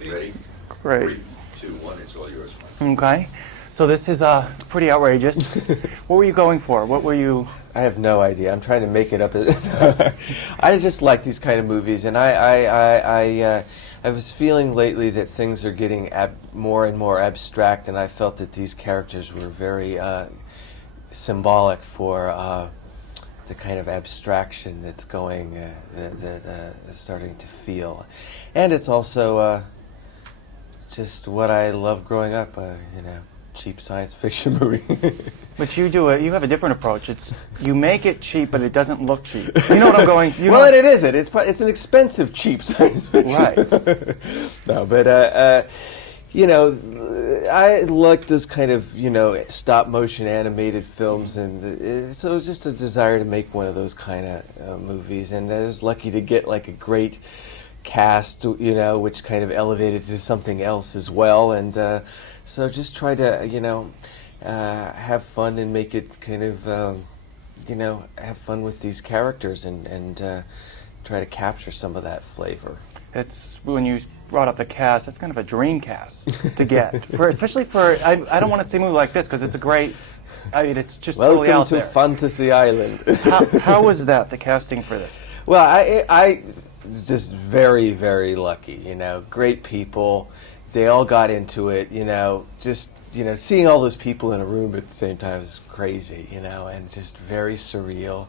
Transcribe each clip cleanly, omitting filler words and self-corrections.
Ready? Great. 3, 2, 1, it's all yours. Okay. So this is pretty outrageous. What were you going for? What were you... I have no idea. I'm trying to make it up. I just like these kind of movies, and I was feeling lately that things are getting more and more abstract, and I felt that these characters were very symbolic for the kind of abstraction that's going, that is starting to feel. And it's also just what I loved growing up, cheap science fiction movie. But you do it. You have a different approach. You make it cheap, but it doesn't look cheap. You know what I'm going. Well, it isn't. It's an expensive cheap science fiction. Right. No, but I like those kind of stop motion animated films, and so it was just a desire to make one of those kind of movies, and I was lucky to get like a great cast, which kind of elevated to something else as well, and so just try to have fun and make it kind of have fun with these characters and try to capture some of that flavor. It's when you brought up the cast. That's kind of a dream cast to get, especially for. I don't want to see a movie like this because it's a great. I mean, it's just totally out there. Welcome to Fantasy Island. How was that, the casting for this? Well, I just very, very lucky. Great people. They all got into it. Seeing all those people in a room at the same time is crazy. And just very surreal.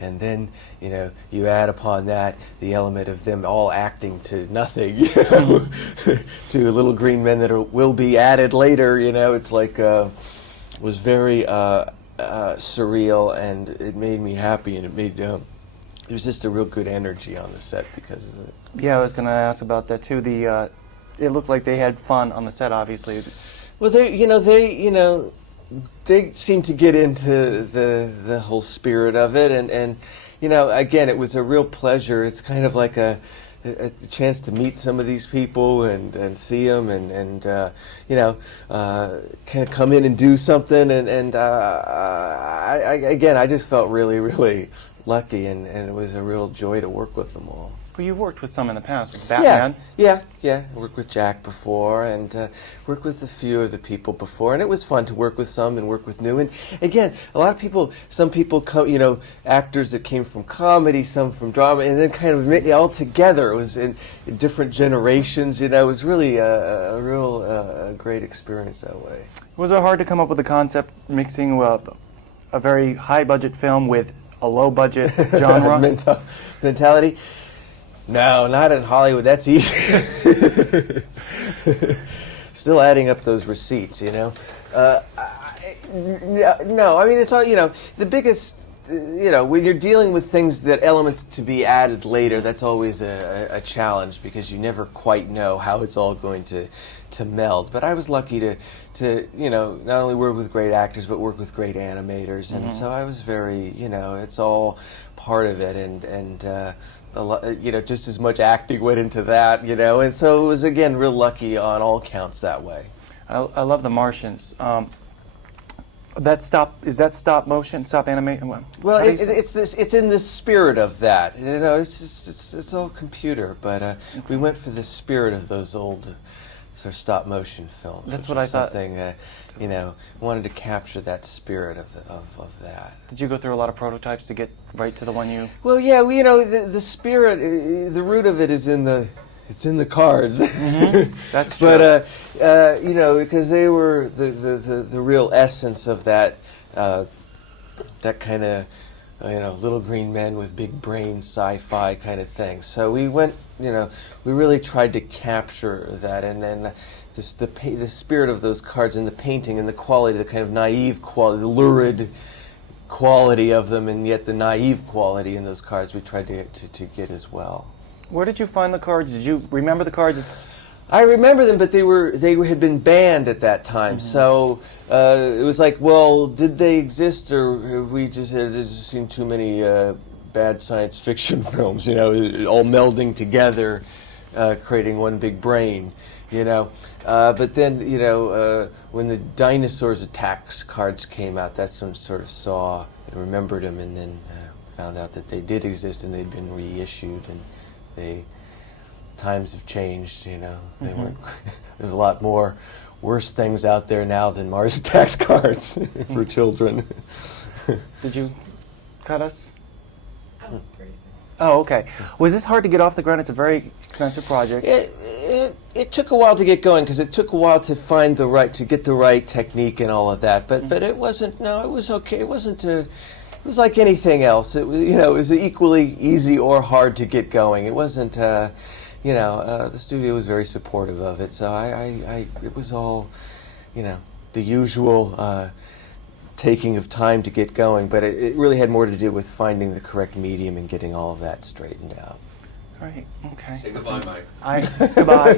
And then, you add upon that the element of them all acting to nothing, to little green men that will be added later. It's like was very surreal, and it made me happy, and it was just a real good energy on the set because of it. Yeah, I was going to ask about that too. It looked like they had fun on the set, obviously. Well, they seem to get into the whole spirit of it, and again, it was a real pleasure. It's kind of like a chance to meet some of these people and see them and kind of come in and do something, and I just felt really, really lucky, and it was a real joy to work with them all. Well, you've worked with some in the past, with Batman. Yeah. I worked with Jack before, and worked with a few of the people before, and it was fun to work with some and work with new. And again, some people come, actors that came from comedy, some from drama, and then kind of all together. It was in different generations. It was really a real great experience that way. Was it hard to come up with a concept mixing a very high-budget film with a low-budget genre? Mentality? No, not in Hollywood. That's easy. Still adding up those receipts, No, I mean, it's all, the biggest, when you're dealing with things elements to be added later, that's always a challenge because you never quite know how it's all going to meld. But I was lucky to not only work with great actors, but work with great animators. And so I was very, it's all part of it. And just as much acting went into that, and so it was, again, real lucky on all counts that way. I love The Martians. Is that stop motion, stop animation? Well, it's in the spirit of that. It's all computer, but we went for the spirit of those old sort of stop motion films. That's what I thought. Something, wanted to capture that spirit of that. Did you go through a lot of prototypes to get right to the one you? Well, yeah, the spirit, the root of it is in the cards. Mm-hmm. That's true. But because they were the real essence of that kind of little green men with big brains, sci-fi kind of thing. So we went, we really tried to capture that, and then the spirit of those cards and the painting and the quality, the kind of naive quality, the lurid quality of them, and yet the naive quality in those cards we tried to get as well. Where did you find the cards? Did you remember the cards? I remember them, but they had been banned at that time. So it was like, well, did they exist, or have we just seen too many bad science fiction films? All melding together, creating one big brain. But then when the Dinosaurs Attacks cards came out, that's when I sort of saw and remembered them, and then found out that they did exist and they'd been reissued, and they times have changed. You know, they Mm-hmm. weren't. There's a lot more worse things out there now than Mars tax cards for children. Did you cut us? I'm pretty simple. Oh, okay. Was this hard to get off the ground? It's a very expensive project. It took a while to get going because it took a while to find to get the right technique and all of that. But it wasn't. No, it was okay. It wasn't it was like anything else. It was, it was equally easy or hard to get going. It wasn't. The studio was very supportive of it. So it was all, the usual taking of time to get going. But it really had more to do with finding the correct medium and getting all of that straightened out. Right. Okay. Say goodbye, Mike. Goodbye.